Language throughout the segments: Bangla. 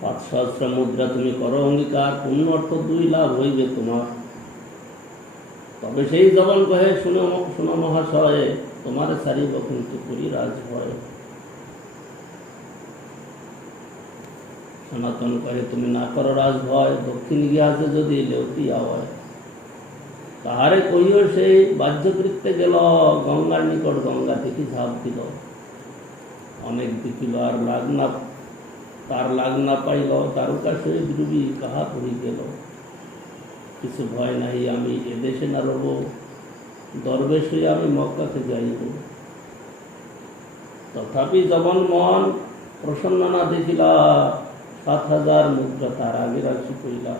পাঁচ মুদ্রা তুমি করো অঙ্গীকার, পূর্ণ অর্থ 2 লাভ হইবে তোমার। তবে সেই জবান কহে, শুনো মহাশয়, তোমার সারিব কিন্তু পুরী রাজ হয়। সনাতন কহে, তুমি না করো রাজ ভয়, দক্ষিণ গিয়াছে যদি লেউটি আওয়ায়। তাহারে কহিও সেই বাহ্যকৃত্যে গেল, গঙ্গার নিকট গঙ্গা থেকে ঝাঁপ দিল। অনেক দেখিল আর তার লাগ না পাইল, তারকা সহিত ডুবি কাহা পড়ি গেল। কিছু ভয় নাই, আমি এদেশে না রব, দরবেশ হয়ে আমি মক্কাতে যাইব। তথাপি জবন মন প্রসন্ন না দেখিলা, 7,000 মুদ্রা তার আগে রাশি কইলা।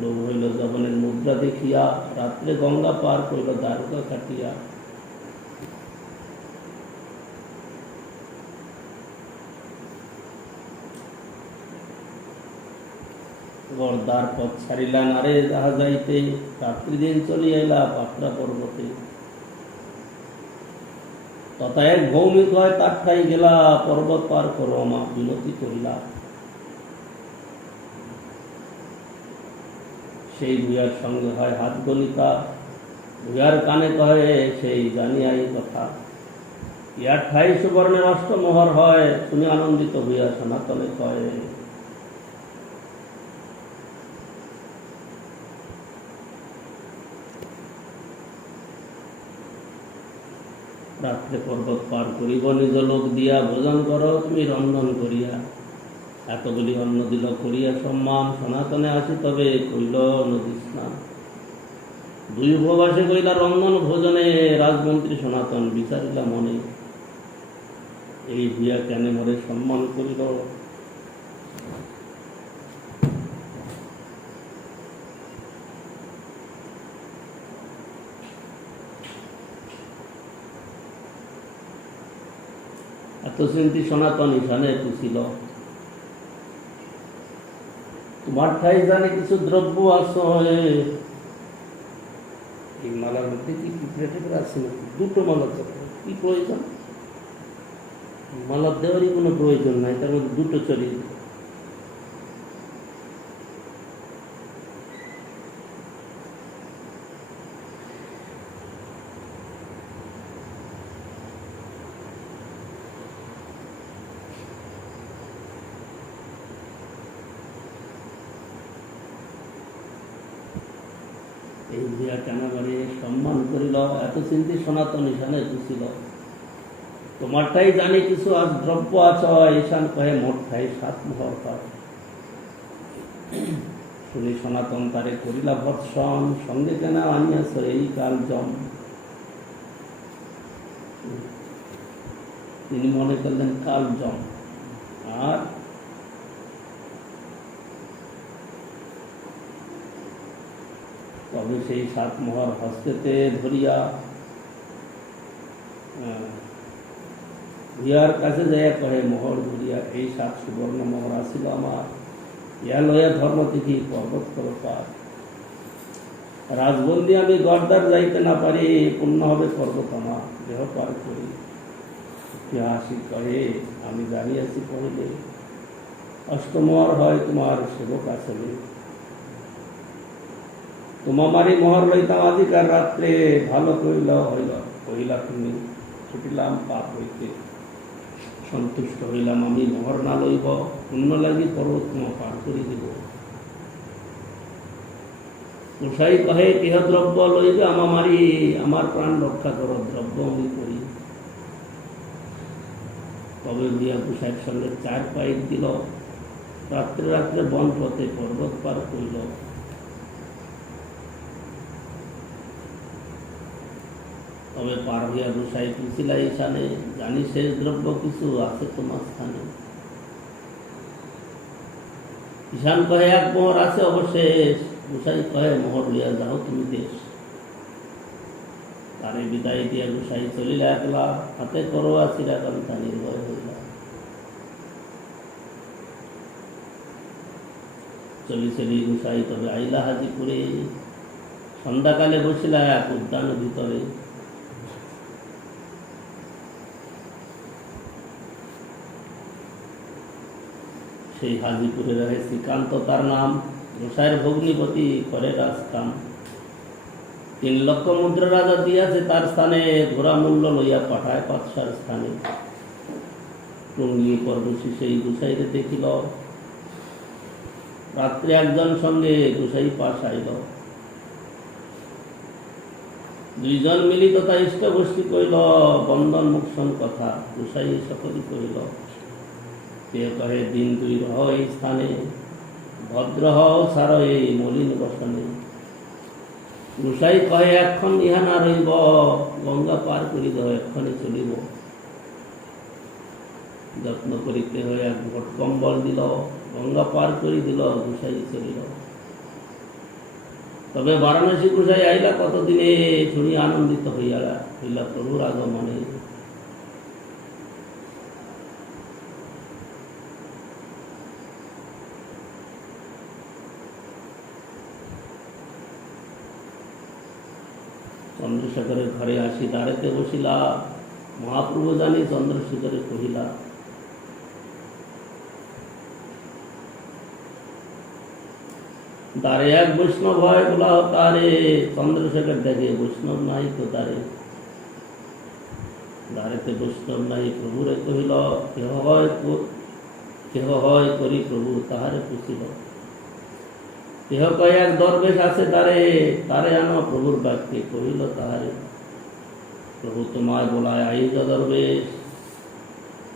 লোভ হইল জবনের মুদ্রা দেখিয়া, রাত্রে গঙ্গা পার কইল দ্বারকা কাটিয়া। গড়দার পথ ছাড়িলা নারে যাহা যাইতে, রাত্রি দিন চলিয়া পাত্রা পর্বতে। তথা এক ভৌমিক হয় তার ঠাই গেলা, পর্বত পার করো মা বিনতি করিলা। সেই ভূয়ার সঙ্গে হয় হাত গলিতা, ভূয়ার কানে কহে সেই জানিয়াই কথা। ইয়ার ঠাই সুবর্ণের অষ্টমোহর হয়, শুনে আনন্দিত ভূয়া সনাতনে কয়ে। রাত্রে পর্বত পার করিব নিজ লোক দিয়া, ভোজন করো তুমি রন্ধন করিয়া। এতগুলি অন্ন দিল করিয়া সম্মান, সনাতনে আসি তবে কইল নদী স্নান। 2 উপবাসে কইলা রন্ধন ভোজনে, রাজমন্ত্রী সনাতন বিচারিলা মনে। এই ভূয়া কেন মরে সম্মান করিল। এত চিন্তি সনাতন ঈশানে পুছিল, তোমার ঠাই জানে কিছু দ্রব্য আছে। এই মালার মধ্যে কি পিঁপড়ে টিপড়ে আছে নাকি? 2টো মালা কি প্রয়োজন? মালা দেওয়ারই কোনো প্রয়োজন নাই, তার মধ্যে 2টো চড়িয়ে দেবে। এই ভূয়া কেন বাড়ি সম্মান করিল, এত চিন্তি সনাতন ঈশানে পুছিল। তোমারটাই জানি কিছু আজ দ্রব্য আছ, ঈশান কহে মোট ঠাই 7 মোহর পায়। শুনি সনাতন তারে করিলা ভৎসন, সঙ্গে কেন আনিয়াছ এই কাল জম। তিনি মনে করলেন কাল জম। আর তবে সেই 7 মোহর হস্তেতে ধরিয়া ভূয়ার কাছে যাইয়া কহে, মোহর ধরিয়া এই 7 সুবর্ণ মোহর আসিল আমার, ইয়া লইয়া ধর্ম তিথি পর্বত করো পার। রাজবন্দি আমি গড়দার যাইতে না পারি, পূর্ণ হবে পর্বত আমার, দেহ পার করি। ইতিহাসিক কহে, আমি জানিয়াছি পড়িলে, অষ্টমোহর হয় তোমার সেবক আসলে। তোমারই মোহর লইতাম আজিকার রাত্রে, ভালো কইলা তুমি, ছুটিলাম পাপ হইতে। সন্তুষ্ট হইলাম আমি, মোহর না লইব, পুণ্য লাগি পর্বত তোমার পার করি দিব। গোসাই কহে, কেহ দ্রব্য লইবে আমারি, আমার প্রাণ রক্ষা করো, দ্রব্য আমি করি। তবে ভূয়া গোসাইয়ের সঙ্গে 4 পাইক দিল, রাত্রে বন পথে পর্বত পার করিল। তবে পার হইয়া গোসাই পুছিলা ঈশানে, জানি শেষ দ্রব্য কিছু আছে তোমার স্থানে। ঈশান কহে, 1 মোহর আছে অবশেষ। গোসাই কহে, মোহর লইয়া যাও তুমি দেশ। তারে বিদায় দিয়া গোসাই চলিলা একলা, হাতে করো আসিরা কান্তা নির্ভয় হইলা। চলি গোসাই তবে আইলা হাজিপুরে, সন্ধ্যাকালে বসিলা এক উদ্যান ভিতরে। সেই হাজিপুরে রহে শ্রীকান্ত তার নাম, গোসাইয়ের ভগ্নিপতি করে রাজকাম। 3 লক্ষ মুদ্রা রাজা দিয়াছে তার স্থানে, ঘোড়া মূল্য লইয়া পাঠায় পাৎসার স্থানে। টুঙ্গি পরবশী সেই গোসাইরে দেখিল, রাত্রে একজন সঙ্গে গোসাই পাশ আইল। 2 জন মিলিত তা ইষ্ট গোষ্ঠী কইল, বন্দন মুখসন কথা গোসাই সকলই কইল। কে কহে দিন 2 রহ এই স্থানে, ভদ্র হও সার এই মলিন বসনে। গোসাই কহে এখন ইহা না রইব, গঙ্গা পার করি দাও এক্ষণে চলিব। যত্ন করিতে হয়ে 1 ঘট কম্বল দিল, গঙ্গা পার করি দিল, গোসাই চলিল। তবে বারাণসী গোসাই আইলা কতদিনে, শুনি আনন্দিত হইলা প্রভুর আগমনে। চন্দ্রশেখরের ঘরে আসি দ্বারেতে বসিলা, মহাপ্রভু জানি চন্দ্রশেখরে কহিলা। দ্বারে 1 বৈষ্ণব হয় বলা তারে, চন্দ্রশেখর দেখে বৈষ্ণব নাই তো দ্বারে। দ্বারেতে বৈষ্ণব নাই, প্রভুরে কহিল কেহ হয় করি প্রভু তাহারে পুছিল। কেহ কয় 1 দরবেশ আছে দ্বারে, তারে আনো প্রভুর বাক্যে কহিল তাহারে। প্রভু তোমায় বলায় আইজ দরবেশ,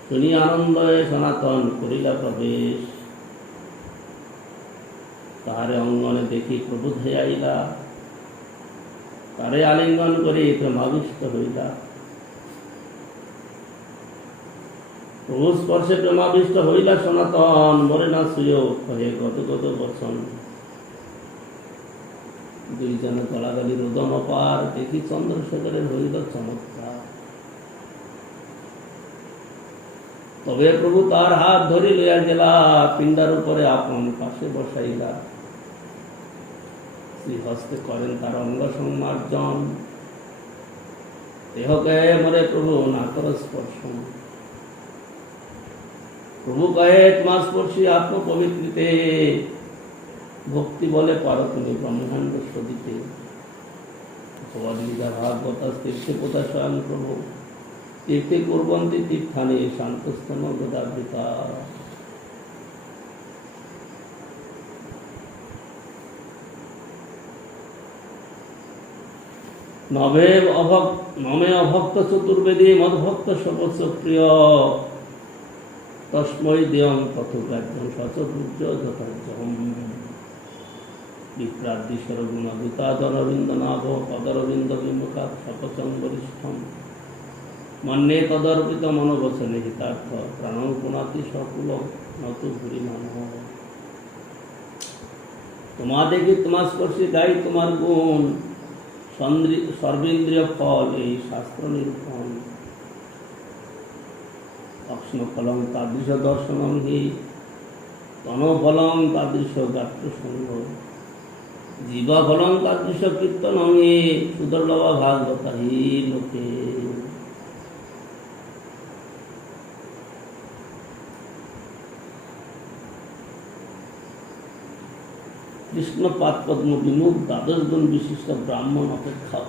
শুনি আনন্দে সনাতন করিলা প্রবেশ। তাহারে অঙ্গনে দেখি প্রভু আইলা, তারে আলিঙ্গন করে প্রেমাবিষ্ট হইলা। প্রভু স্পর্শে প্রেমাবিষ্ট হইলা সনাতন, মরে না শুয়েও কহে গত বচন। 2 জনে গলাগলি রোদন অপার, দেখি চন্দ্রশেখরের হইল চমৎকার। তবে প্রভু তার হাত ধরি লইয়া গেলা, পিণ্ডার উপরে আপন পাশে বসাইলা। শ্রীহস্তে করেন তার অঙ্গ সংমার্জন, দেহকে মরে প্রভু না কর স্পর্শন। প্রভু কহে তোমার স্পর্শী আত্মপবিত্রিতে, ভক্তি বলে পারো তুমি ব্রহ্মাণ্ড সদিতে। ভগবদ্গীতা ভাগবত তীর্থে পোতা স্বয়ং প্রভু, তীর্থে কুর্বন্তি তীর্থানে শান্তস্তম গদাবৃতা। নমে অভক্ত চতুর্বেদী, মদ্ভক্ত সর্বোচ্চ প্রিয়। তস্মৈ দেয়ং পথগ্রাহ্যং সচপূজ্য যথার্থম। বিপ্রাদ্দিশ্বর গুণদূতা জনবিন্দ নাভ, পদরবিন্দ বিমুখা সপচং বরিষ্ঠম। মন্যে তদর্পিত মনোবচনে হিতার্থ, প্রাণং পুনাতি সকুল নত ভুরি মানব। তোমা দেখি তোমার স্পর্শে গাই তোমার গুণ, সর্বেন্দ্রিয় ফল এই শাস্ত্র নিরূপণ। অক্ষ্ণ ফলং তাদৃশ দর্শনং হি, তনফলং তাদৃশ গাত্র সঙ্গ। জীবা ফলং তাদৃশ কীর্তনং হি, সুদর্লভা ভাগবতা হি লোকে। কৃষ্ণ পাদপদ্ম বিমুখ 12 গুণ বিশিষ্ট ব্রাহ্মণ অপেক্ষা,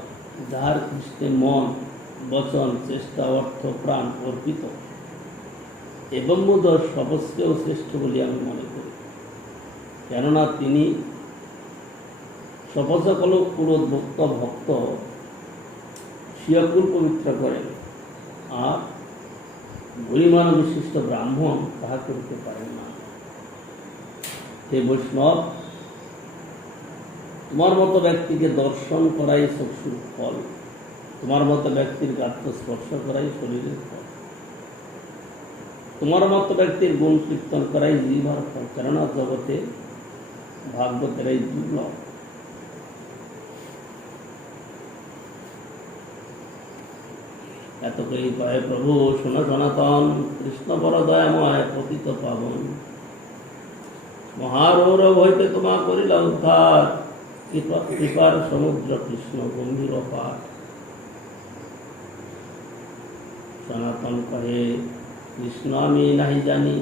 যাহার কৃষ্ণে মন বচন চেষ্টা অর্থ প্রাণ অর্পিত, এবং বোধ সবস্কেও শ্রেষ্ঠ বলে আমি মনে করি। কেননা তিনি সপসকল পুরোদ্ভক্ত ভক্ত স্বীয়কুল পবিত্র করেন, আর গরিমান বিশিষ্ট ব্রাহ্মণ তাহা করতে পারেন না। হে বৈষ্ণব, তোমার মতো ব্যক্তিকে দর্শন করাই চক্ষুর ফল, তোমার মতো ব্যক্তির গাত্র স্পর্শ করাই শরীরের ফল, তোমার মতো ব্যক্তির গুণ কীর্তন করাই জিহ্বার ফল। কেননা জগতে ভাগবতের এই দুর্লভ। এত কই কহে প্রভু শোনো সনাতন, কৃষ্ণ বড় দয়াময় পতিত পাবন। মহারৌরব হইতে তোমা করিলা উদ্ধার, কৃপার সমুদ্র কৃষ্ণ গম্ভীর পাঠ। সনাতন কহে কৃষ্ণ আমি নাহি জানি,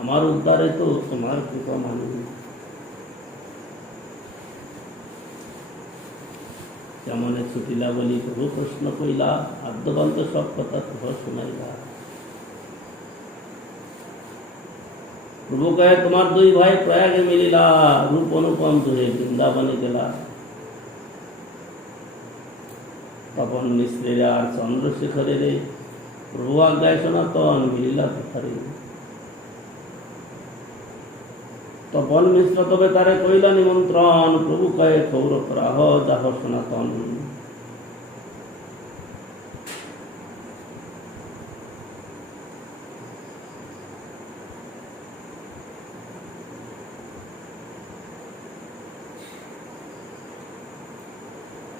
আমার উদ্ধারে তো তোমার কৃপা মানি। কেমনে ছুটিলা বলি প্রভু প্রশ্ন কইলা, আদ্যবন্ত সব কথা প্রহ শুনাইলা। প্রভু কহে তোমার দুই ভাই প্রয়াগে মিলিলা, রূপ অনুপম দুহে বৃন্দাবনে গেলা। তপন মিশ্রের আর চন্দ্রশেখরের প্রভু আজ্ঞায় সনাতন মিলিলা কোথারে। তপন মিশ্র তবে তারে কইলা নিমন্ত্রণ, প্রভু কয়ে কৌর রাহ যাহ সনাতন।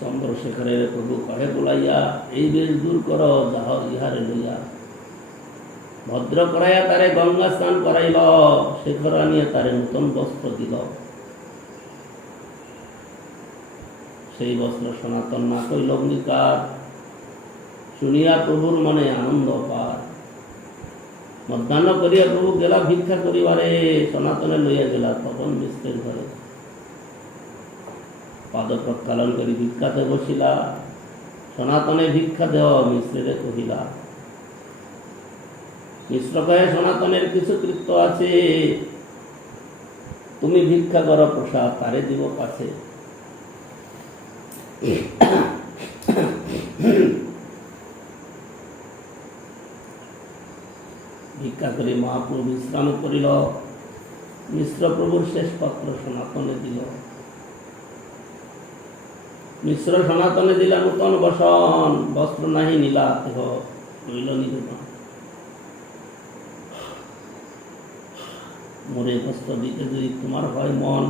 চন্দ্রশেখরের প্রভু কহে বলাইয়া, এই বেশ দূর কর যাহ ইহারে লইয়া। ভদ্র করাইয়া তারে গঙ্গা স্নান করাইল, শেখর আনিয়া তারে নূতন বস্ত্র দিল। সেই বস্ত্র সনাতন না কইল অঙ্গীকার, শুনিয়া প্রভুর মনে আনন্দ পার। মধ্যাহ্ন করিয়া প্রভু গেলা ভিক্ষা করিবারে, সনাতনে লইয়া গেলা তপন মিশ্রের ঘরে। পাদ প্রক্ষালন করি ভিক্ষাতে বসিলা, সনাতনে ভিক্ষা দেও মিশ্রেরে কহিলা। মিশ্র কহে সনাতনের কিছু কৃত্য আছে, তুমি ভিক্ষা কর প্রসাদ তারে দিব কাছে। ভিক্ষা করে মহাপ্রভু বিশ্রাম করিল, মিশ্র প্রভুর শেষ পাত্র সনাতনে দিল। মিশ্র সনাতনে দিলা নূতন বসন, বস্ত্র নাহি নীলা দেহ রইল নিবেদন। মোরে বস্ত্র দিতে যদি তোমার হয় মন,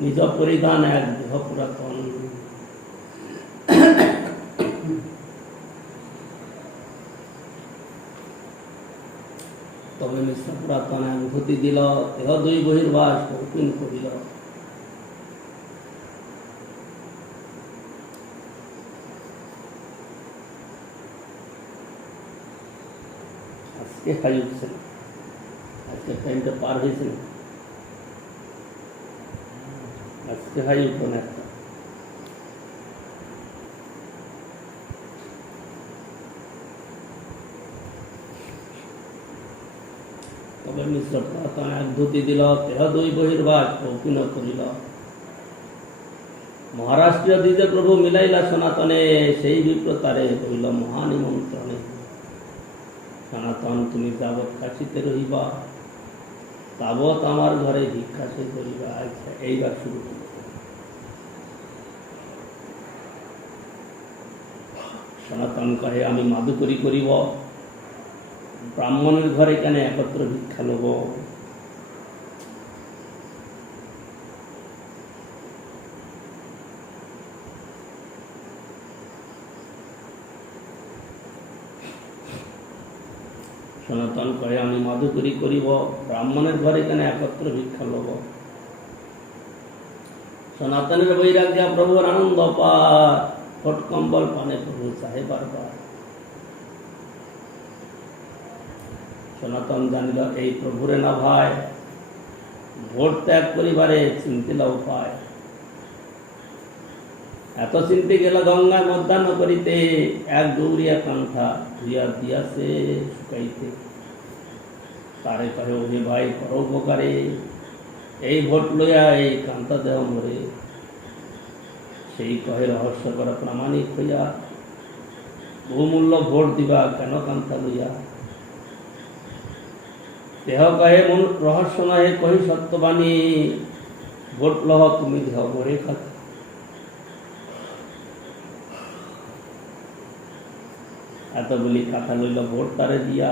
নিজ পরিধান এক দেহ পুরাতন। তবে মিশ্র পুরাতন এক ধুতি দিল, দেহ দুই বহির্বাস কৌপিন করিল। আজকে হাই উঠছে না, আজকে টাইমটা পার হয়েছে না, আজকে হাই উঠো না একটা। তবে মিশ্র পুরাতন এক ধুতি দিল, দেহ দুই বহির্বাস কৌপিন করিল। মহারাষ্ট্রীয় দ্বিজে প্রভু মিলাইলা সনাতনে, সেই বিপ্র তারে হইল মহানিমন্ত্রণে। সনাতন তুমি যাবৎ কাশিতে রহিবা, তাবৎ আমার ঘরে ভিক্ষা সে করিবা। আচ্ছা, এইবার শুরু করি। সনাতন কহে আমি মাদুকরি করিব, ব্রাহ্মণের ঘরে কেন একত্র ভিক্ষা লব। সনাতন কহে আমি মাদুকরি করিব, ব্রাহ্মণের ঘরে কেন একত্র ভিক্ষা লব। সনাতনের বৈরাগ্য প্রভুর আনন্দ পার, ফট কম্বল পানে প্রভু চাহে বারবার। সনাতন জানিল এই প্রভুরে না ভাই, ভোট ত্যাগ করিবারে চিন্তিল উপায়। এত চিন্তে গেল গঙ্গায় মধ্যাহ্ন করিতে, এক দৌড়িয়া কান্থা ধুইয়া দিয়াছে শুকাইতে। তারে কহে ওহে ভাই কর উপকারে, এই ভোট লইয়া এই কান্তা দেহ মরে। সেই কহে রহস্য করা প্রামাণিক হইয়া, বহুমূল্য ভোট দিবা কেন কান্তা লইয়া। দেহ কহে রহস্য নহে কহি সত্যবাণী, ভোট লহ তুমি দেহ মরে খাতে। এত বলি কাঁথা লইল ভোট তারে দিয়া,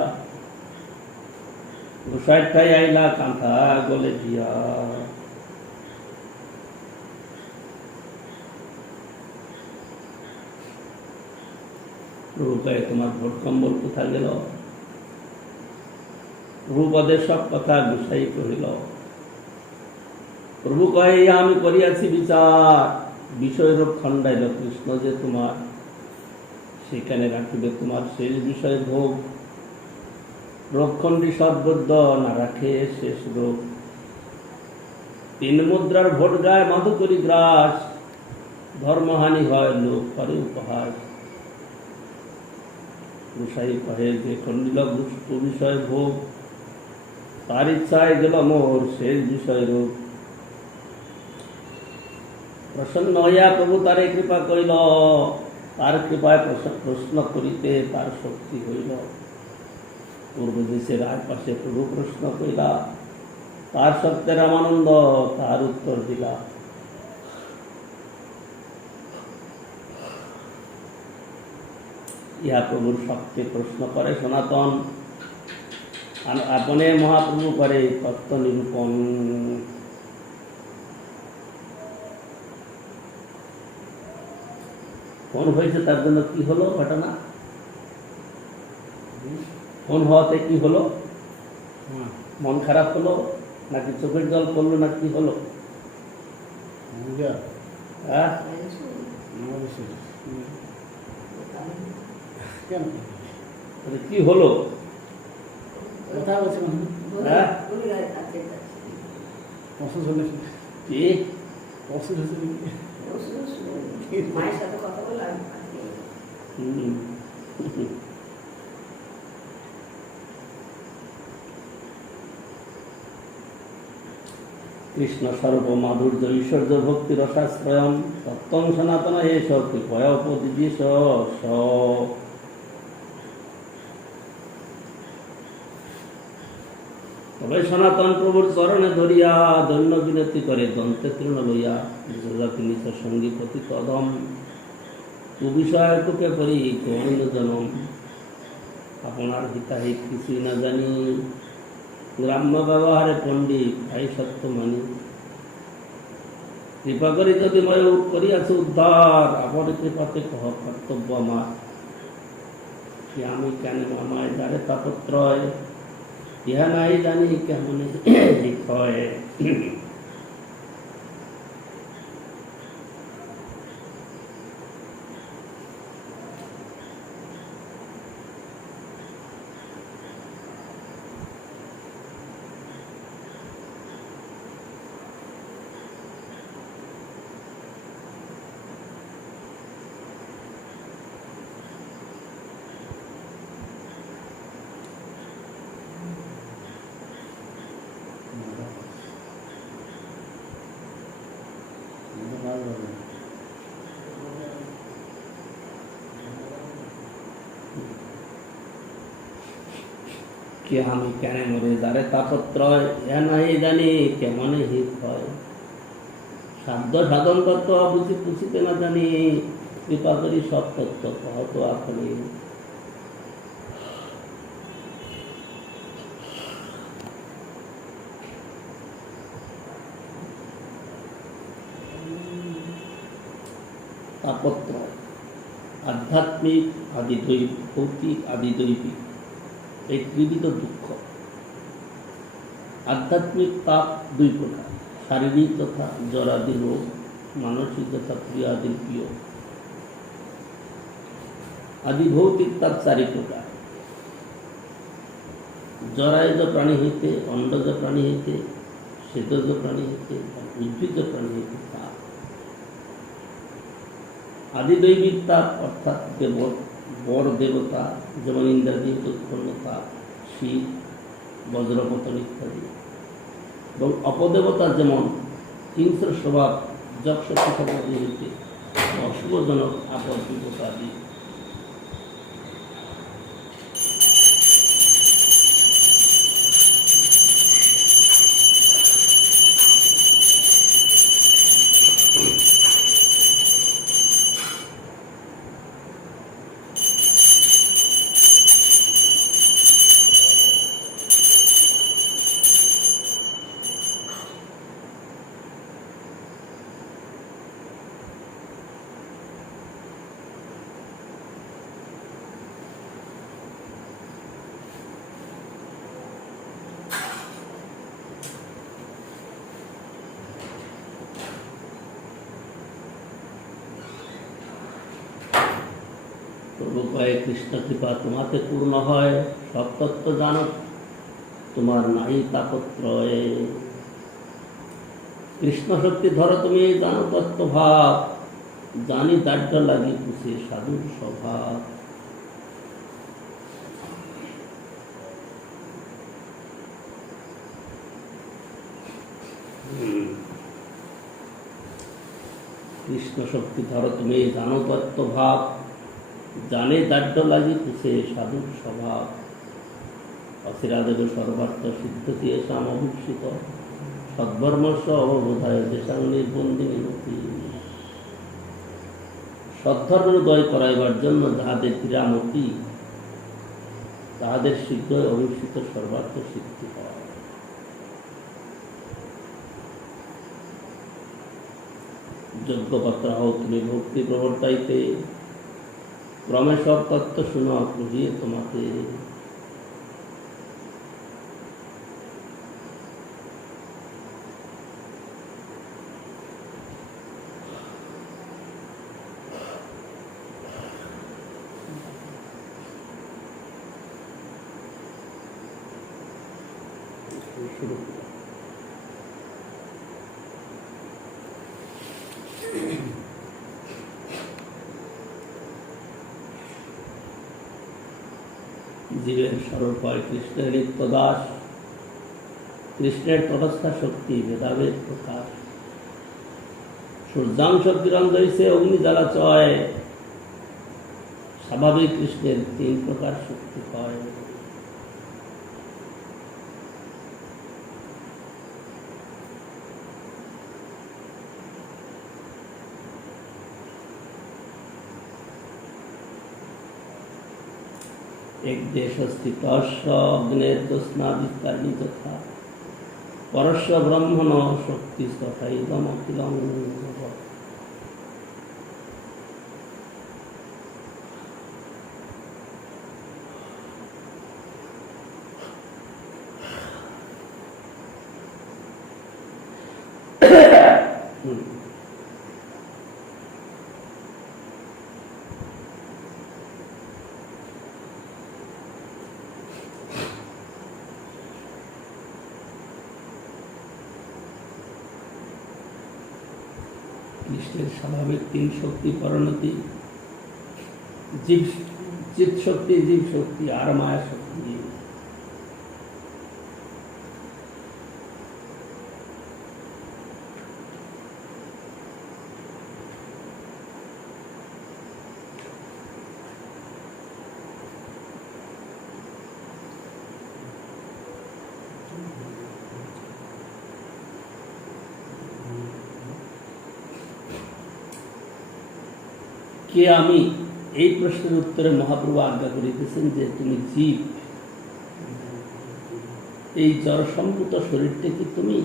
গোসাইটাই আইলা কাঁথা গলে দিয়া। প্রভু কয়ে তোমার ভোট কম্বল কোথা গেল। প্রভুপদের সব কথা গোসাই কহিল। প্রভু কয়ে আমি করিয়াছি বিচার, বিষয়রূপ খণ্ডাইল কৃষ্ণ যে তোমার, সেখানে রাখিবে তোমার শেষ বিষয় ভোগ। রক্ষণ্ডী সদ্বুদ্ধ না রাখে শেষ রোগ। 3 মুদ্রার ভোট গায় মধুকরী গ্রাস, ধর্মহানি হয় লোক করে উপহাস। গোসাই কহে যে খণ্ডিল বিষয় ভোগ, তার ইচ্ছায় গেল মোর শেষ বিষয় রোগ। প্রসন্ন হইয়া প্রভু তারে কৃপা করিল, তার কৃপায় প্রশ্ন করিতে তার শক্তি হইল। পূর্ব দেশের আর পাশে প্রভু প্রশ্ন করিলা, তার সত্যে রামানন্দ তার উত্তর দিলা। ইহা প্রভুর শক্তি প্রশ্ন করে সনাতন, আপনে মহাপ্রভু করে তত্ত্ব নিরূপণ। ফোন হয়েছে তার জন্য কি হলো ঘটনা? ফোন হওয়াতে কি হলো? মন খারাপ হলো নাকি চোখের জল পড়লো না কি হলো? হ্যাঁ, কি হলো? হ্যাঁ, কৃষ্ণ স্বরূপ মাধুর্য ঐশ্বর্য ভক্তি রসাশ্রয়ম সত্যং সনাতন এষ কৃপয়া উপদিশ। তবে সনাতন প্রভুর চরণে ধরিয়া দৈন্য বিনতি করে দন্তে তৃণ লইয়া নিজ সঙ্গী প্রতি কদম। কুবিষয় তোকে করি কৌন জনম, আপনার হিতাহিত কিছুই না জানি। গ্রাম্য ব্যবহারে পণ্ডিত তাই সত্য মানি। কৃপা করি যদি ময় করিয়াছে উদ্ধার, আপন কৃপাতে কহ কর্তব্য আমার। কি আমি কেন আমায় যারে তাপত্রয়, ইহা নাই জানি কেমন হয়। কি আমি কেন মরে যারে তাপত্রয়, ইহা নাই জানি কেমন হিত হয়। সাধ্য সাধন তত্ত্ব বুঝি পুছিতে না জানি, কৃপা করি সব তত্ত্ব কহত আপনি। তাপত্র আধ্যাত্মিক আদি দৈবিক, ভৌতিক আদি দৈবিক, এই ত্রিবিধ দুঃখ। আধ্যাত্মিক তাপ 2 প্রকার, শারীরিক তথা জরাদি রোগ, মানসিক তথা প্রিয়াদির প্রিয়। আদি ভৌতিক তাপ 4 প্রকার, জরায়ুজ প্রাণী হইতে, অন্ডজ প্রাণী হইতে, শ্বেতজ প্রাণী হইতে, উদ্ভিজ প্রাণী হইতে তাপ। আদি দৈবিক তাপ অর্থাৎ বর দেবতা যেমন ইন্দ্রাদি উৎপন্ন তাপ, শীত, বজ্রপতন ইত্যাদি। এবং অপদেবতা যেমন হিংস্র স্বভাব, যক্ষ পিতাপতি হইতে অশুভজনক আপদ বিপদ আদি। প্রভু কয়ে কৃষ্ণ কৃপা তোমাতে পূর্ণ হয়, সব তত্ত্ব জানো, তোমার নাই তাপত্রয়ে। কৃষ্ণ শক্তি ধরো তুমি, জানো তত্ত্ব ভাব, জানি দাড্ড লাগি পুষে সাধুর স্বভাব। কৃষ্ণ শক্তি ধরো তুমি, জানো তত্ত্ব ভাব, জানে দাড্ড লাগি পুষে সাধুর স্বভাব। অচিরাদেব সর্বার্থ সিদ্ধ দিয়ে সামভূষিত, সদ্ধর্মস্ব অববোধায় দেশাং নির্বন্দিনী মতি। সদ্ধর্মের উদয় করাইবার জন্য যাহাদের ক্রীড়ামতি, তাহাদের শীঘ্রই অভিষিত সর্বার্থ সিদ্ধি হয়। যজ্ঞপত্র হও তুমি ভক্তি প্রবর্তাইতে, ক্রমে সব তত্ত্ব শুনো বুঝিয়ে তোমাকে। শুরু জীবের স্বরূপ হয় কৃষ্ণের নিত্য দাস, কৃষ্ণের তটস্থা শক্তি ভেদাভেদ প্রকাশ। সূর্যাংশ কিরণ দইছে অগ্নি জ্বালা চয়, স্বাভাবিক কৃষ্ণের 3 প্রকার শক্তি হয়। এক দেশ স্থিত অগ্নের জ্যোৎস্না বিস্তারিণী যথা, পরস্য ব্রহ্মণ শক্তি তথাইদম অখিলং। কৃষ্ণের স্বাভাবিক 3 শক্তি পরিণতি, চিৎ শক্তি, জীব শক্তি আর মায়া শক্তি। কে আমি, এই প্রশ্নের উত্তরে মহাপ্রভু আজ্ঞা করিতেছেন যে তুমি জীব। এই জড়সম্ভূত শরীরটা কি তুমি?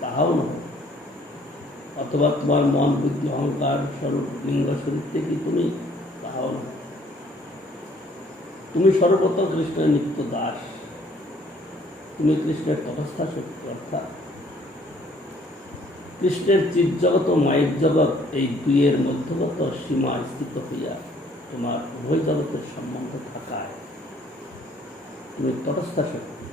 তাহাও না। অথবা তোমার মন বুদ্ধি অহংকার স্বরূপ লিঙ্গ শরীরটা কি তুমি? তাহাও না। তুমি সর্বত কৃষ্ণের নিত্য দাস, তুমি কৃষ্ণের তটস্থা শক্তি, অর্থাৎ কৃষ্ণের চিৎ জগৎ ও মায়ের জগৎ, এই দুইয়ের মধ্যগত সীমা স্থিত হইয়া তোমার উভয় জগতের সম্বন্ধ থাকায় তুমি তটস্থা শক্তি।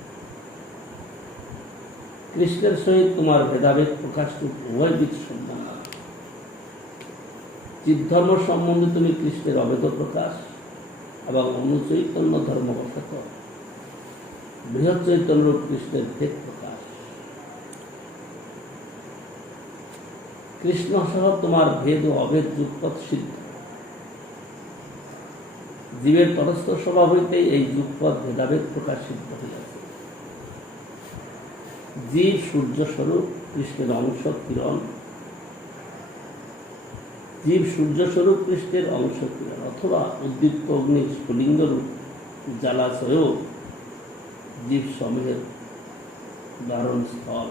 কৃষ্ণের সহিত তোমার ভেদাভেদ প্রকাশরূপ উভয় দিক সম্বন্ধ। চিৎধর্ম সম্বন্ধে তুমি কৃষ্ণের অভেদ প্রকাশ এবং অনুচৈতন্য ধর্মবশত বৃহৎ চৈতন্যরূপ কৃষ্ণের ভেদ প্রকাশ। কৃষ্ণ সহ তোমার ভেদ ও অভেদ যুগপৎ সিদ্ধ। জীবের তটস্থ স্বভাব হইতে এই যুগপৎ ভেদাভেদ প্রকাশ সিদ্ধ হইয়াছে। জীব সূর্যস্বরূপ, কৃষ্ণের অংশ কিরণ। জীব সূর্যস্বরূপ, কৃষ্ণের অংশ কিরণ, অথবা উদ্দীপ্ত অগ্নির স্ফুলিঙ্গরূপ জ্বালাশয়ও জীব সমূহের উদাহরণ স্থল।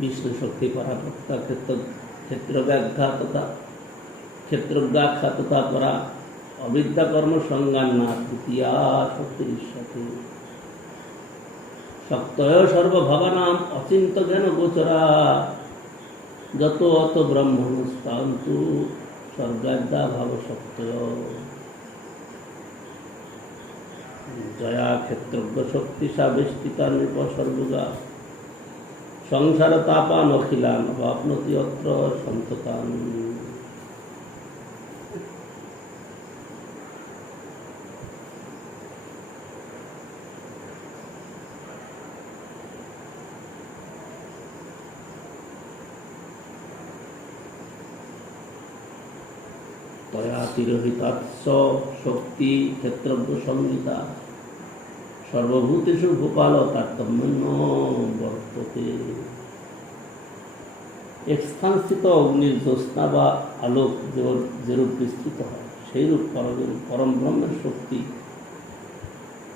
বিষ্ণু শক্তি পরাভক্তা ক্ষেত্রব্যাখ্যা তথা ক্ষেত্রব্যাখ্যা তথা পরা অবিদ্যা কর্ম সংজ্ঞান না তৃতীয়া শক্তির সাথে শক্তয় সর্বভাবানাম অচিন্ত জ্ঞান গোচরা যত অত ব্রহ্মণস্তান্তু স্বর্গাদ্যা ভাব শক্তয় জয়া ক্ষেত্রজ্ঞ শক্তিশা বেষ্টিতা নৃপ সর্বগা সংসার তাপান অখিলান অপ্নতি অত্র সন্ততান। তয়া তিরোহিতাৎস শক্তি ক্ষেত্রজ্ঞ সংহিতা সর্বভূতেষু ভূপাল তারতম্য বর্ততে। এক স্থানস্থিত অগ্নির জ্যোৎস্না বা আলোক যেরূপ বিস্তৃত হয় সেইরূপ পরম ব্রহ্মের শক্তি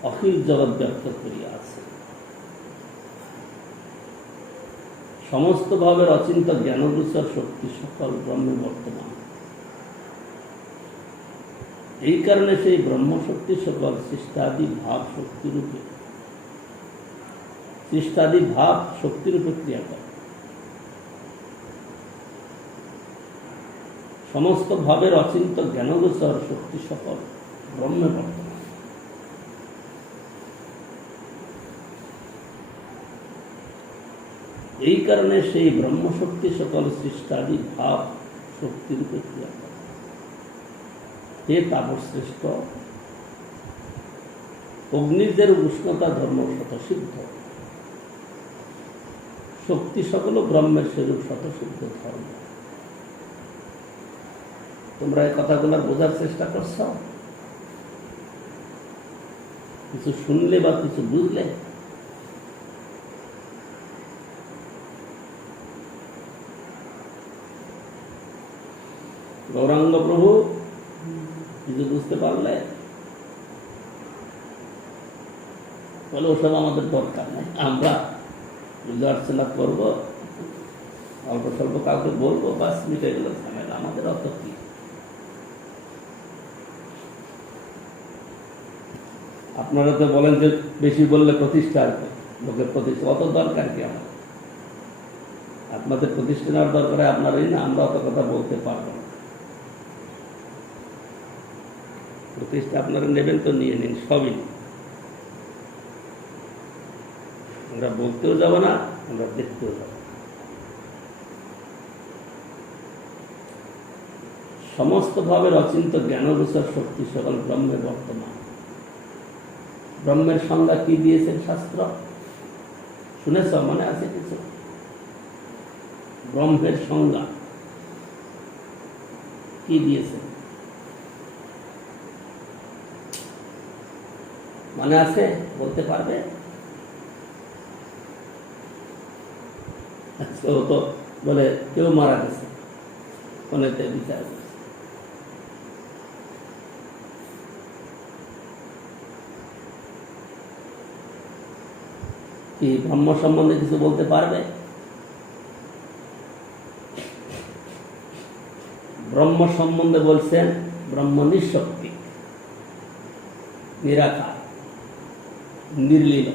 অখিল জগৎ ব্যক্ত করিয়া আছে। সমস্ত ভাবের অচিন্ত জ্ঞানগোচর শক্তি সকল ব্রহ্মে বর্তমান। এই কারণে সেই ব্রহ্মশক্তি সকল সৃষ্টাদি ভাব শক্তিরূপে ক্রিয়া করে। সমস্ত ভাবের অচিন্ত জ্ঞানগোচর শক্তি সকল ব্রহ্মে বর্তমান। এই কারণে সেই ব্রহ্মশক্তি সকল সৃষ্টাদি ভাব শক্তিরূপে ক্রিয়া করে। হে তাপশ্রেষ্ঠ, অগ্নিদের উষ্ণতা ধর্ম স্বতঃসিদ্ধ, শক্তি সকল ব্রহ্মের সেরূপ স্বতঃসিদ্ধ ধর্ম। তোমরা এই কথাগুলো বোঝার চেষ্টা করছ? কিছু শুনলে বা কিছু বুঝলে? গৌরাঙ্গ প্রভু কিছু বুঝতে পারলে বলে ওসব আমাদের দরকার নেই, আমরা বুঝে আলোচনা করবো, অল্প স্বল্প কাউকে বলবো, বাস মিটে গেল ঝামেলা, আমাদের অত কি। আপনারা তো বলেন যে বেশি বললে প্রতিষ্ঠা আসবে, লোকের প্রতিষ্ঠা, অত দরকার কি আমার? আপনাদের প্রতিষ্ঠা নেওয়ার দরকার আপনারই না, আমরা অত কথা বলতে পারবো না। প্রতিষ্ঠা আপনারা নেবেন তো নিয়ে নিন, সবই। আমরা বলতেও যাব না, আমরা দেখতেও যাব। সমস্ত ভাবের অচিন্ত জ্ঞানগোচর শক্তি সকল ব্রহ্মে বর্তমান। ব্রহ্মের সংজ্ঞা কি দিয়েছেন শাস্ত্র? শুনেছ? মনে আছে কিছু? ব্রহ্মের সংজ্ঞা কি দিয়েছে মনে আছে? বলতে পারবে? ও তো বলে কেউ মারা গেছে, কোনেতে বিচার করছে। কি ব্রহ্ম সম্বন্ধে কিছু বলতে পারবে? ব্রহ্ম সম্বন্ধে বলছেন ব্রহ্ম নিঃশক্তি, নিরাকার, নির্লীন,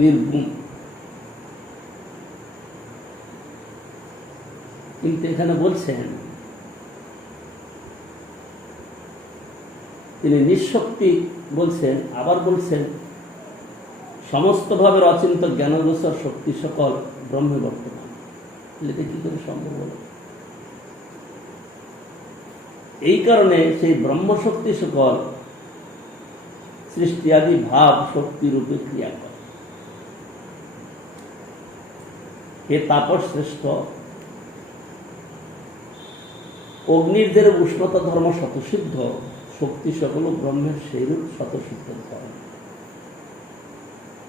নির্গুণ। কিন্তু এখানে বলছেন তিনি নিঃশক্তি বলছেন, আবার বলছেন সমস্ত ভাবের অচিন্ত জ্ঞানগোচর শক্তি সকল ব্রহ্মে বর্তমান। এটা কি করে সম্ভব হল? এই কারণে সেই ব্রহ্মশক্তি সকল সৃষ্টি আদি ভাব শক্তি রূপে ক্রিয়া করে। হে তাপস শ্রেষ্ঠ, অগ্নির যে উষ্ণতা ধর্ম স্বতঃসিদ্ধ, শক্তি সকল ব্রহ্মের সেইরূপ স্বতঃসিদ্ধ ধর্ম।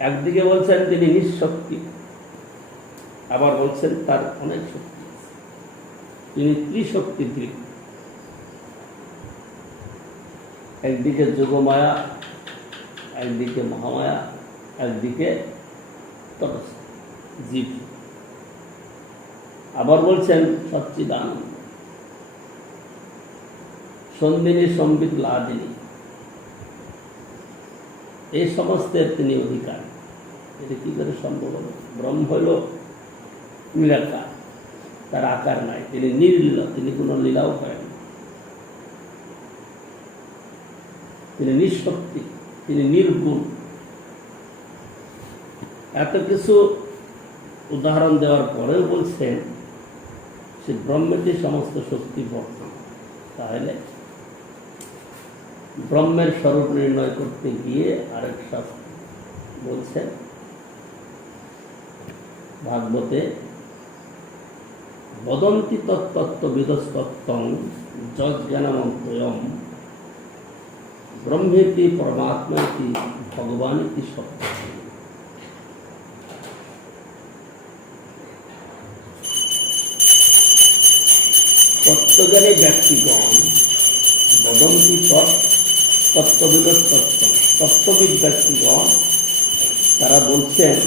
একদিকে বলছেন তিনি নিঃশক্তি, আবার বলছেন তার অনেক শক্তি, তিনি ত্রিশক্তি দৃঢ়। একদিকে যোগমায়া, একদিকে মহামায়া, একদিকে তটস্থ। জীব। আবার বলছেন সচ্চিদানন্দ, সন্দিনী সম্বিত লাদিনী, এই সমস্তের তিনি অধিকার। এটা কি করে সম্ভব হল? ব্রহ্ম হইল নিরাকার, তার আকার নাই, তিনি নির্লীলা, তিনি কোনো লীলাও করেন, তিনি নিঃশক্তি, তিনি নির্গুণ। এত কিছু উদাহরণ দেওয়ার পরেও বলছেন সে ব্রহ্মেরই সমস্ত শক্তি বর্তমান। তাহলে ব্রহ্মের স্বরূপ নির্ণয় করতে গিয়ে আরেক শাস্ত্র বলছেন ভাগবতে, বদন্তি তত্ত্ববিদস্তত্ত্বং যজ্ঞানমন্তয়ম ব্রহ্মেতি পরমাত্মেতি ভগবানেতি সত্য। তত্ত্বজ্ঞানী ব্যক্তিগণ বদন্তি তত্ত্ববিদস্তত্ত্ব, তত্ত্ববিদ ব্যক্তিগণ তারা বলছেন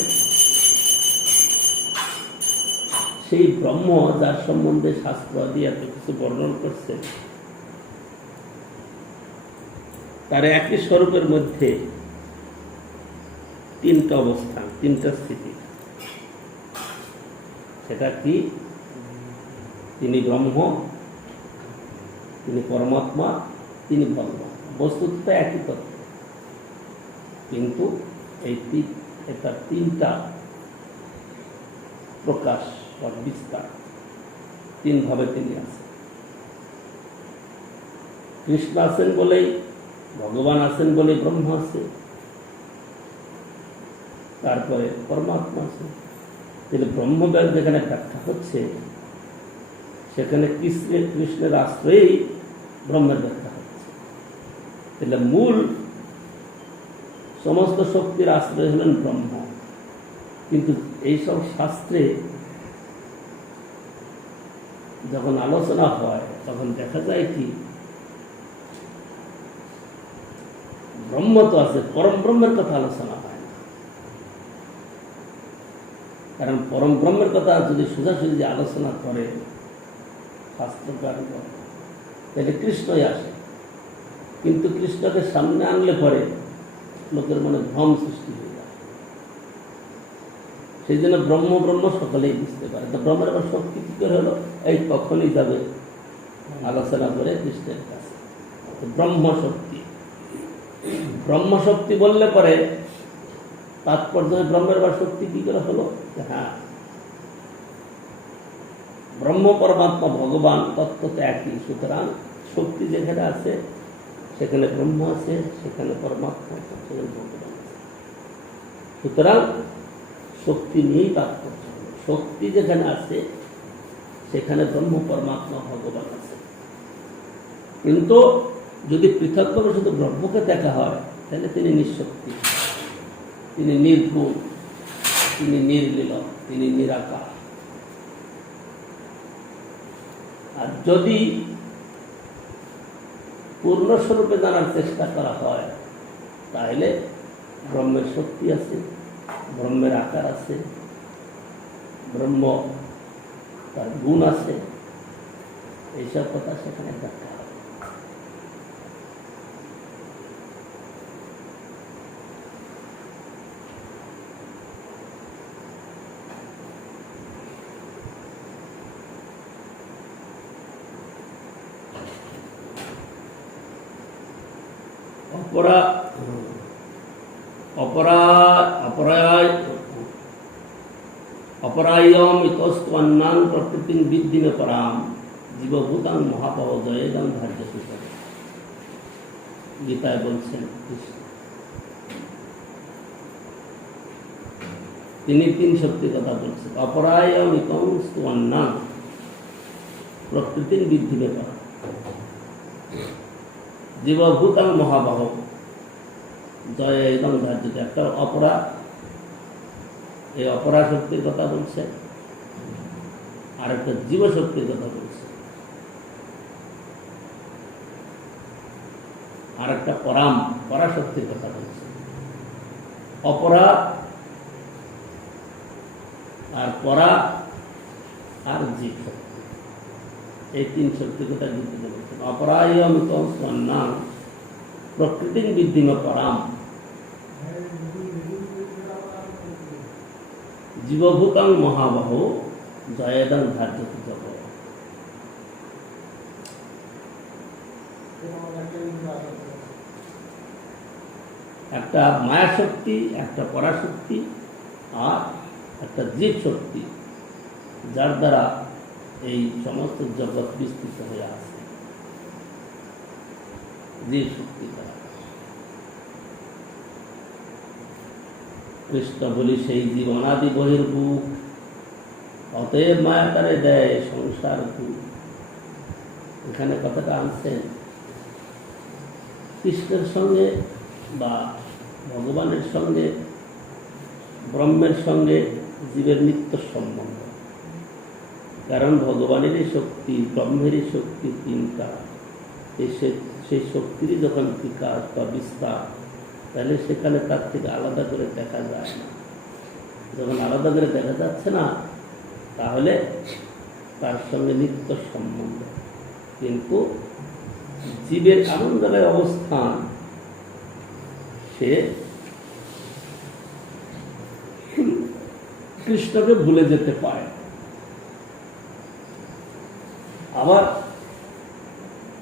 সেই ব্রহ্ম যার সম্বন্ধে শাস্ত্র আদি এত কিছু বর্ণন করছে, তার একই স্বরূপের মধ্যে তিনটা অবস্থান, তিনটা স্থিতি। সেটা কি? তিনি ব্রহ্ম, তিনি পরমাত্মা, তিনি ভগবান। বস্তুত একই তত্ত্ব, কিন্তু এটা তিনটা প্রকাশ বা বিস্তার, তিনভাবে তিনি আছেন। কৃষ্ণ আছেন বলেই, ভগবান আছেন বলেই ব্রহ্ম আছে, তারপরে পরমাত্মা আছে। তাহলে ব্রহ্মবেদ যেখানে ব্যাখ্যা হচ্ছে সেখানে কৃষ্ণের আশ্রয়েই ব্রহ্মের ব্যাখ্যা হচ্ছে। তাহলে মূল সমস্ত শক্তির আশ্রয় হলেন ব্রহ্ম। কিন্তু এইসব শাস্ত্রে যখন আলোচনা হয় তখন দেখা যায় কি, ব্রহ্ম তো আছে, পরম ব্রহ্মের কথা আলোচনা হয় না। কারণ পরম ব্রহ্মের কথা যদি সোজাসুজি আলোচনা করে শাস্ত্রকার, তাহলে কৃষ্ণই আসে। কিন্তু কৃষ্ণকে সামনে আনলে পরে লোকের মনে ভ্রম সৃষ্টি হয়ে যায়। সেই জন্য ব্রহ্ম ব্রহ্ম সকলেই বুঝতে পারে। তো ব্রহ্মের আবার শক্তি কি করে হলো? এই তখনই যাবে আলোচনা করে কৃষ্ণের কাছে। ব্রহ্ম শক্তি, ব্রহ্ম শক্তি বললে পরে তাৎপর্য ব্রহ্মের আবার শক্তি কি করে হলো? হ্যাঁ, ব্রহ্ম পরমাত্মা ভগবান তত্ত্ব তো একই। সুতরাং শক্তি যেখানে আছে সেখানে ব্রহ্ম আছে, সেখানে পরমাত্মা আছে, সেখানে ভগবান আছে। সুতরাং শক্তি নিয়েই তাৎপর্য। শক্তি যেখানে আছে সেখানে ব্রহ্ম পরমাত্মা ভগবান আছে। কিন্তু যদি পৃথকভাবে শুধু ব্রহ্মকে দেখা হয় তাহলে তিনি নিঃশক্তি, তিনি নির্গুণ, তিনি নির্লীল, তিনি নিরাকার। আর যদি পূর্ণস্বরূপে জানার চেষ্টা করা হয় তাহলে ব্রহ্মের শক্তি আছে, ব্রহ্মের আকার আছে, ব্রহ্ম তার গুণ আছে, এইসব কথা সেখানে ব্যাখ্যা হবে। অপরায়ম ইতস্ত্বন্নাং প্রকৃতিং বিদ্ধিমে পরাম জীবভূতাং মহাপহ জয়েদং ধার্য সুতরাং। গীতায় বলছেন কৃষ্ণ, তিনি তিন শক্তির কথা বলছেন। অপরায়ম ইতস্ত্বন্নাং প্রকৃতিং বিদ্ধিমে পরাম জীবভূতাং মহাবাহ জয় এবং ধার্য। একটা অপরা, এই অপরা শক্তির কথা বলছে, আর একটা জীবশক্তির কথা বলছে, আর একটা পরাশক্তির কথা বলছে। অপরা আর পরা আর জীব শক্তি, এই তিন শক্তির কথা গীতাতে বলছেন। অপরায় অমিত স্বর্ণাং প্রকৃতি বিদ্ধিম পরাম জীবভূতাং মহাবাহ জয়েদাং ধার্য জপ। একটা মায়া শক্তি, একটা পরাশক্তি, আর একটা জীব শক্তি, যার দ্বারা এই সমস্ত জগৎ বিস্তৃত হয়ে আছে। জীব শক্তি দ্বারা কৃষ্ণ বলি সেই জীব অনাদি বহির্ভূত, অতএব মায়া তারে দেয় সংসার ভূত। এখানে কথাটা আনছেন কৃষ্ণের সঙ্গে বা ভগবানের সঙ্গে, ব্রহ্মের সঙ্গে জীবের নিত্য সম্বন্ধ। কারণ ভগবানেরই শক্তি, ব্রহ্মেরই শক্তি তিনটা, সেই শক্তিরই যখন বিকাশ বা বিস্তার, তাহলে সেখানে তার থেকে আলাদা করে দেখা যায় না। যখন আলাদা করে দেখা যাচ্ছে না, তাহলে তার সঙ্গে নিত্য সম্বন্ধ। কিন্তু জীবের এমন জায়গায় অবস্থান, সে কৃষ্ণকে ভুলে যেতে পারে, আবার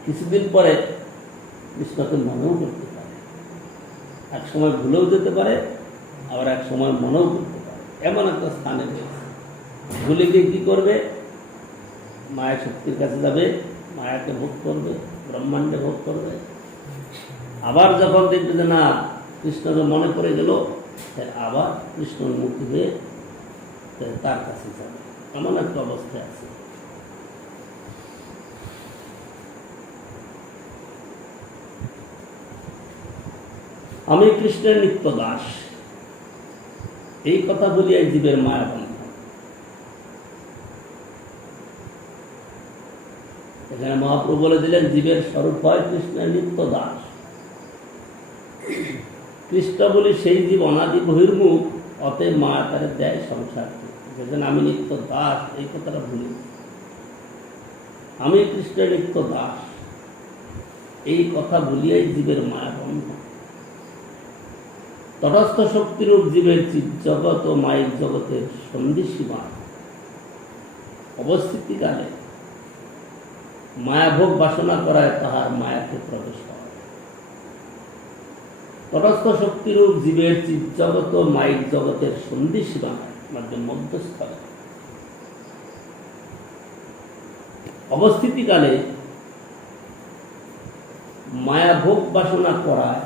কিছুদিন পরে কৃষ্ণকে মনেও করতে পারে। এক সময় ভুলেও যেতে পারে, আবার এক সময় মনেও করতে পারে। এমন একটা স্থানে রয়েছে। ভুলে গিয়ে কি করবে? মায়া শক্তির কাছে যাবে, মায়াকে ভোগ করবে, ব্রহ্মাণ্ডে ভোগ করবে। আবার যখন দেখবে যে না, কৃষ্ণকে মনে পড়ে গেল, আবার কৃষ্ণর মুক্তি হয়ে তার কাছে যাবে। এমন একটা অবস্থায় আছে। আমি কৃষ্ণের নিত্য দাস, এই কথা বলিয়াই জীবের মায়া বন্ধন। এখানে মহাপ্রভু বলে দিলেন জীবের স্বরূপ হয় কৃষ্ণের নিত্য দাস। কৃষ্ণ বলি সেই জীব অনাদি বহির্মুখ, অতএব মায়া তারে দেয় সংসার। যেখানে আমি নিত্য দাস, এই কথাটা ভুলি। আমি কৃষ্ণের নিত্য দাস, এই কথা বলিয়াই জীবের মায়া বন্ধন। তটস্থ শক্তিরূপ জীবের জগৎ ও মায়িক জগতের সন্ধিসীমা অবস্থিতিকালে মায়াভোগ বাসনা করায় তাহার মায়াকে প্রবেশ করে। তটস্থ শক্তিরূপ জীবের জগৎ ও মায়িক জগতের সন্ধিসীমা মধ্যে মধ্যস্থলে অবস্থিতিকালে মায়াভোগ বাসনা করায়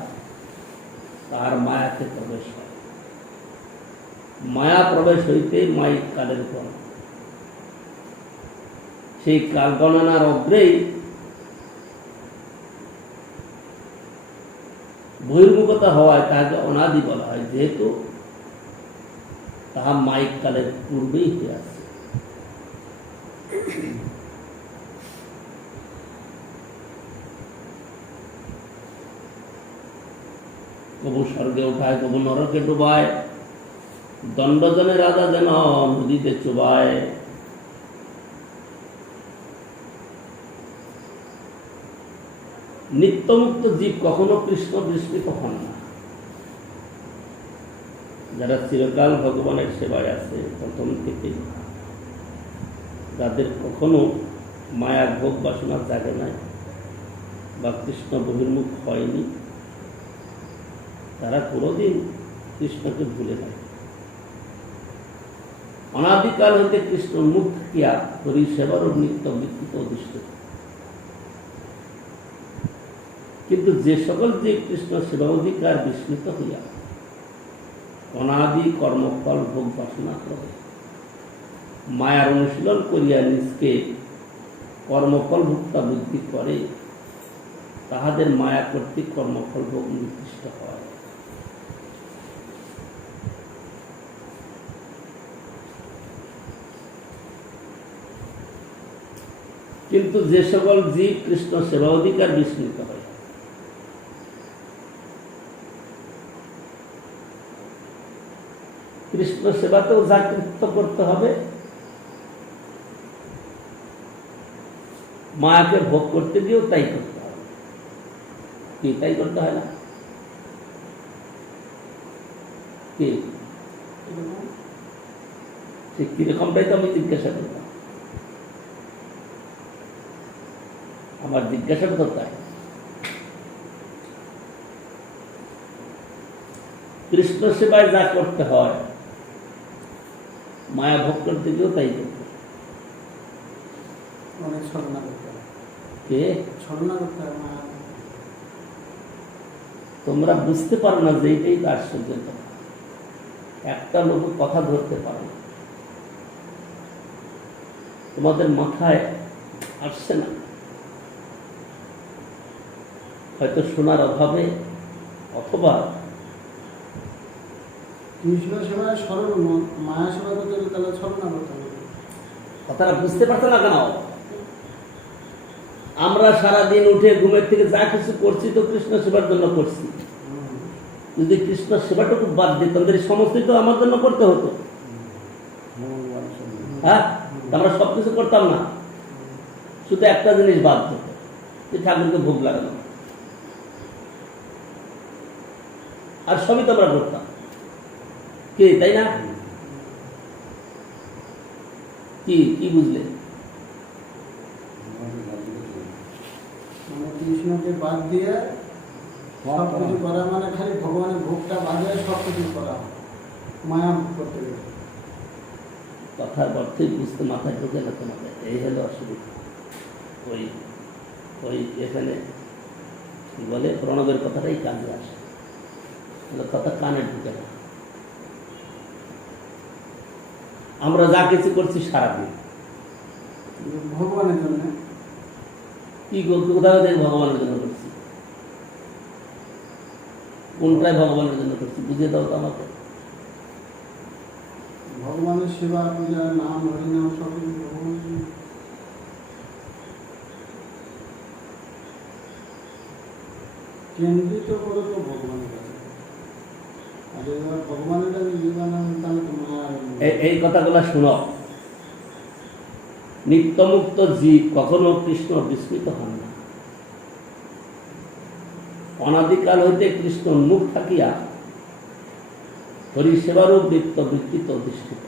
তার মায়াকে প্রবেশ করে। মায়া প্রবেশ হইতে মায়িক কালের পর, সেই কাল গণনার অগ্রেই বহির্মুখতা হওয়ায় তাহাকে অনাদি বলা হয়, যেহেতু তাহা মায়িক কালের পূর্বেই হয়ে আছে। কবু স্বর্গে উঠায়, কবু নরকে ডুবায়, দণ্ডজনে রাজা যেন নদীতে চুবায়। নিত্যমুক্ত জীব কখনো কৃষ্ণ দৃষ্টিত হন না। যারা চিরকাল ভগবানের সেবায় আছে প্রথম থেকে, যাদের কখনো মায়ার ভোগ বাসনা জাগে নাই বা কৃষ্ণ বহির্মুখ হয়নি, তারা কোনোদিন কৃষ্ণকে ভুলে নাই। অনাদিকাল হইতে কৃষ্ণ মুখ কিয়া হরি সেবার নিত্য বৃত্তিত অধিষ্ঠিত। কিন্তু যে সকল জীব কৃষ্ণ সেবা অধিকার বিস্মৃত হইয়া অনাদি কর্মফল ভোগ বাসনা করে মায়ার অনুশীলন করিয়া নিজকে কর্মফল ভোক্তা বুদ্ধি করে, তাহাদের মায়া কর্তৃক কর্মফল ভোগ নির্দিষ্ট হয়। কিন্তু যে সকল জীব কৃষ্ণ সেবা অধিকার বিস্মৃত হয়, কৃষ্ণ সেবাতেও যা কৃত্য করতে হবে, মায়াকে ভোগ করতে গিয়েও তাই করতে হবে। কি তাই করতে হয় না? কি কিরকমটাই তো আমি জিজ্ঞাসা করলাম, আমার জিজ্ঞাসা তো তাই। কৃষ্ণ সেবায় যা করতে হয়, মায়া ভোগ করতে গিয়েও তাই করতে হয়। অনেক ছলনা করতে হয়। কে ছলনা করতে হয় মায়া। তোমরা বুঝতে পারো না যে এইটাই তো আশ্চর্য কথা। একটা লোক কথা ধরতে পারো না, তোমাদের মাথায় আসছে না, হয়তো শোনার অভাবে, অথবা কৃষ্ণ সেবায় সরল, মায়া সেবা করতে গেলে তাহলে ছলনা করতে হবে। কথাটা বুঝতে পারছো না কেন? আমরা সারাদিন উঠে ঘুমের থেকে যা কিছু করছি তো কৃষ্ণ সেবার জন্য করছি। যদি কৃষ্ণ সেবাটুকু বাদ দিই তাদের সমস্তই তো আমার জন্য করতে হতো। হ্যাঁ, আমরা সবকিছু করতাম না, শুধু একটা জিনিস বাদ দিত, যে ঠাকুরকে ভোগ লাগানো, আর সবই তো আমরা করতাম। কে তাই না? কি কি বুঝলে? মানে কৃষ্ণকে বাদ দিয়ে সব কিছু করা, মানে খালি ভগবানের ভোগটা বাদে সব কিছু করা, মায়া ভোগ করতে গেলে। কথার অর্থই বুঝতে মাথায় ঢোকে না তোমাদের, এই হলো অসুবিধা। ওই ওই এখানে কি বলে, প্রণবের কথাটাই কাজে আসে, কথা কানে ঢুকে না। আমরা যা কিছু করছি সারাদিন ভগবানের জন্য। কি কোথাও থেকে ভগবানের জন্য করছি? কোনটাই ভগবানের জন্য করছি বুঝিয়ে দাও তো আমাকে। ভগবানের সেবা পূজা, নাম হরিনাম সব কিছু ভগবানের জন্য। কেন্দ্রিত করে তো ভগবানের কাছে। আর এবার ভগবানের কাছে জীবন, তাহলে তো মায়া। এই কথাগুলো শুনো। নিত্যমুক্ত জীব কখনো কৃষ্ণ বিস্মৃত হন না। অনাদিকাল হইতে কৃষ্ণ মুখ থাকিয়া হরিসেবারও বৃত্ত বৃত্তিতে অধিষ্ঠিত।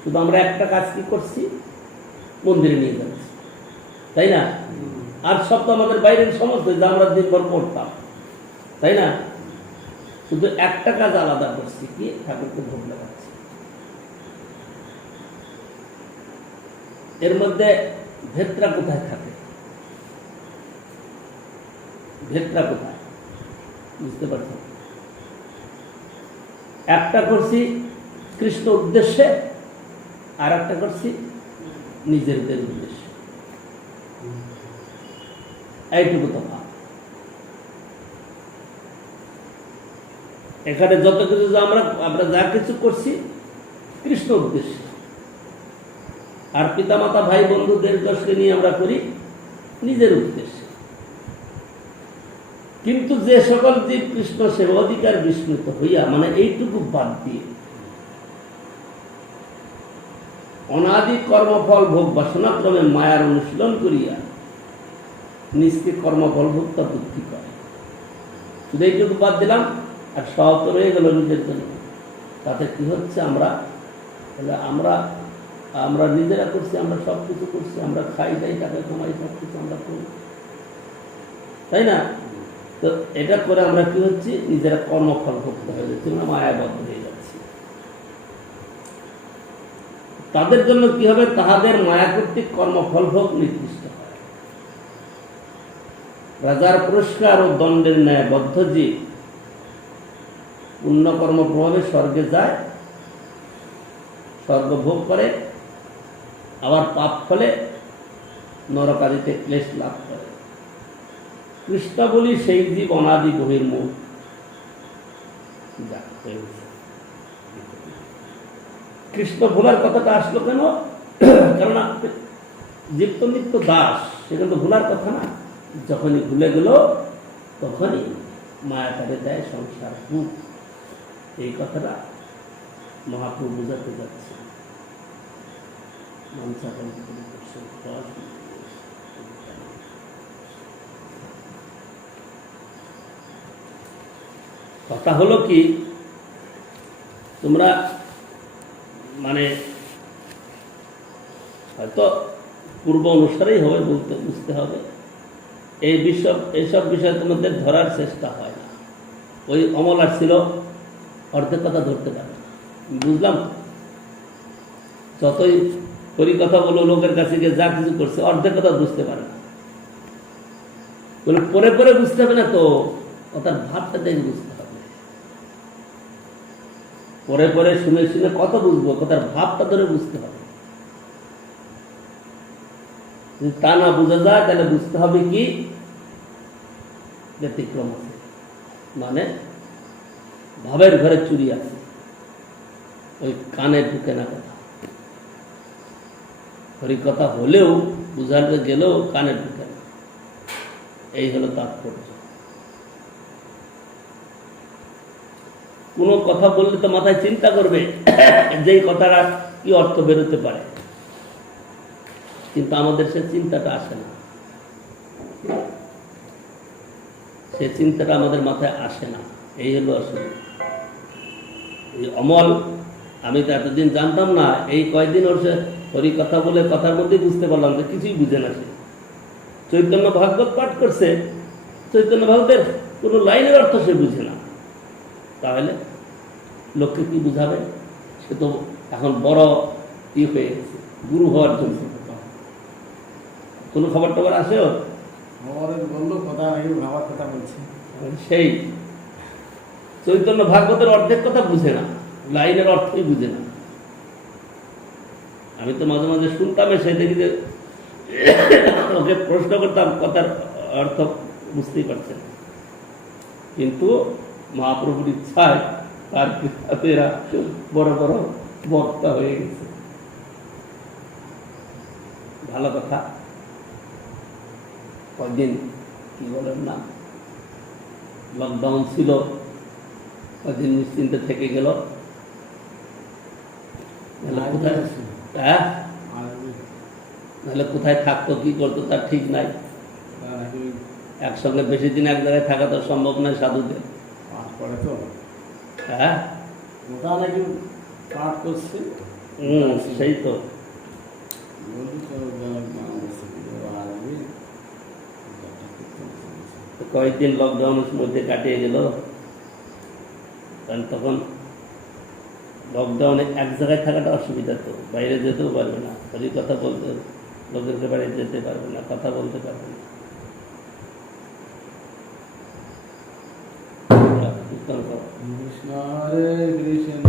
শুধু আমরা একটা কাজ কি করছি, মন্দিরে নিয়ে যাচ্ছি, তাই না? আর সব তো আমাদের বাইরের সমস্ত যা আমরা দিনভর করতাম, তাই না? শুধু একটা কাজ আলাদা করছি, কি ঠাকুরকে ভোগ লাগাচ্ছি। এর মধ্যে ভেতরা কোথায় থাকে? ভেতরা কোথায় বুঝতে পারছেন? একটা করছি কৃষ্ণ উদ্দেশ্যে, আর একটা করছি নিজেদের উদ্দেশ্যে। এইটুকু তো ভাব। এখানে যত কিছু আমরা যা কিছু করছি কৃষ্ণ উদ্দেশ্যে, আর পিতামাতা ভাই বন্ধুদের যশকে নিয়ে আমরা করি নিজের উদ্দেশ্যে। কিন্তু যে সকল জীব কৃষ্ণ সেবা অধিকার বিস্মৃত হইয়া, মানে এইটুকু বাদ দিয়ে অনাদি কর্মফল ভোগ বাসনা ক্রমে মায়ার অনুশীলন করিয়া নিজকে কর্মফল ভোক্তা বুদ্ধি করে, শুধু এইটুকু বাদ দিলাম আর সব তো রয়ে গেল নিজের জন্য। তাতে কি হচ্ছে, আমরা নিজেরা করছি, আমরা সব কিছু করছি, আমরা খাই দাই, টাকা কামাই, সব কিছু আমরা করি, তাই না? তো এটা করে আমরা কি হচ্ছে, নিজেরা কর্মফল ভোক্তা হয়ে যাচ্ছি, আমরা মায়াবদ্ধ হয়ে যাচ্ছি। তাদের জন্য কি হবে, তাহাদের মায়া কর্তৃক কর্মফল ভোগ নির্দিষ্ট হয়। রাজার পুরস্কার ও দণ্ডের ন্যায় বদ্ধ জীব পুণ্যকর্ম প্রভাবে স্বর্গে যায়, স্বর্গ ভোগ করে, আবার পাপ ফলে নরকাদিতে ক্লেশ লাভ করে। কৃষ্ণ বলি সেই জীব অনাদি বহির্মুখ। কৃষ্ণ ভোলার কথাটা আসলো কেন? কেননা জীব তো নিত্য দাস, সেখানে তো ভোলার কথা না। যখনই ভুলে গেল তখনই মায়া করে দেয় সংসার ভূত। এই কথাটা মহাপ্রভু বোঝাতে যাচ্ছে। কথা হলো কি, তোমরা মানে হয়তো পূর্ব অনুসারেই হবে, বুঝতে হবে এইসব বিষয় তোমাদের ধরার চেষ্টা হয় না। ওই অমল আসছিল, অর্ধেক কথা ধরতে পারে না, বুঝলাম। যতই করি কথা বলো, লোকের কাছে গিয়ে যা কিছু করছে, অর্ধেক কথা বুঝতে পারে না। পরে পরে বুঝতে হবে না তো, কথার ভাবটা দেখে বুঝতে হবে। পরে পরে শুনে শুনে কত বুঝবো, কথার ভাবটা ধরে বুঝতে হবে। যদি তা না বোঝা যায়, তাহলে বুঝতে হবে কি ব্যতিক্রম আছে, মানে ভাবের ঘরে চুরি আছে, ওই কানে ঢুকে না কথা। হরিকথা হলেও, বুঝাতে গেলেও কানে ঢুকে না, এই হলো তাৎপর্য। কোনো কথা বললে তো মাথায় চিন্তা করবে যেই কথাটা কি অর্থ বেরোতে পারে, কিন্তু আমাদের সে চিন্তাটা আসে না, সে চিন্তাটা আমাদের মাথায় আসে না। এই হলো আসলে এই অমল। আমি তো এতদিন জানতাম না, এই কয়েকদিন ওর সে হরি কথা বলে কথার মধ্যে বুঝতে পারলাম যে কিছুই বুঝে না। সে চৈতন্য ভাগবত পাঠ করছে, চৈতন্য ভাগবতের কোনো লাইনের অর্থ সে বুঝে না, তাহলে লোককে কি বুঝাবে? সে তো এখন বড় ই হয়ে গেছে, গুরু হওয়ার জন্য। কোনো খবর টবর আসে ওর? সেই চৈতন্য ভাগবতের অর্ধেক কথা বুঝে না, লাইনের অর্থই বুঝে না। আমি তো মাঝে মাঝে শুনতাম, সে দেখি যে ওকে প্রশ্ন করতাম, কথার অর্থ বুঝতেই পারছে না। কিন্তু মহাপ্রভুর ইচ্ছায় তার কৃপাতেরা বড় বড় বক্তা হয়ে গেছে। ভালো কথা। কয়েকদিন কি বলেন না, লকডাউন ছিল, কয়েকদিন নিশ্চিন্তে থেকে গেল। নাহলে কোথায় থাকতো, কি করতো তার ঠিক নাই। একসঙ্গে বেশি দিন এক জায়গায় থাকা তো সম্ভব নয় সাধুদের। হ্যাঁ, সেই তো। কয়েকদিন লকডাউনের মধ্যে কাটিয়ে গেল, কারণ তখন লকডাউনে এক জায়গায় থাকাটা অসুবিধা, তো বাইরে যেতেও পারবে না, হরি কথা বলতে, লোকের বাড়ি যেতে পারবে না, কথা বলতে পারবে না। কৃষ্ণ হরে কৃষ্ণ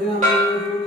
Gracias.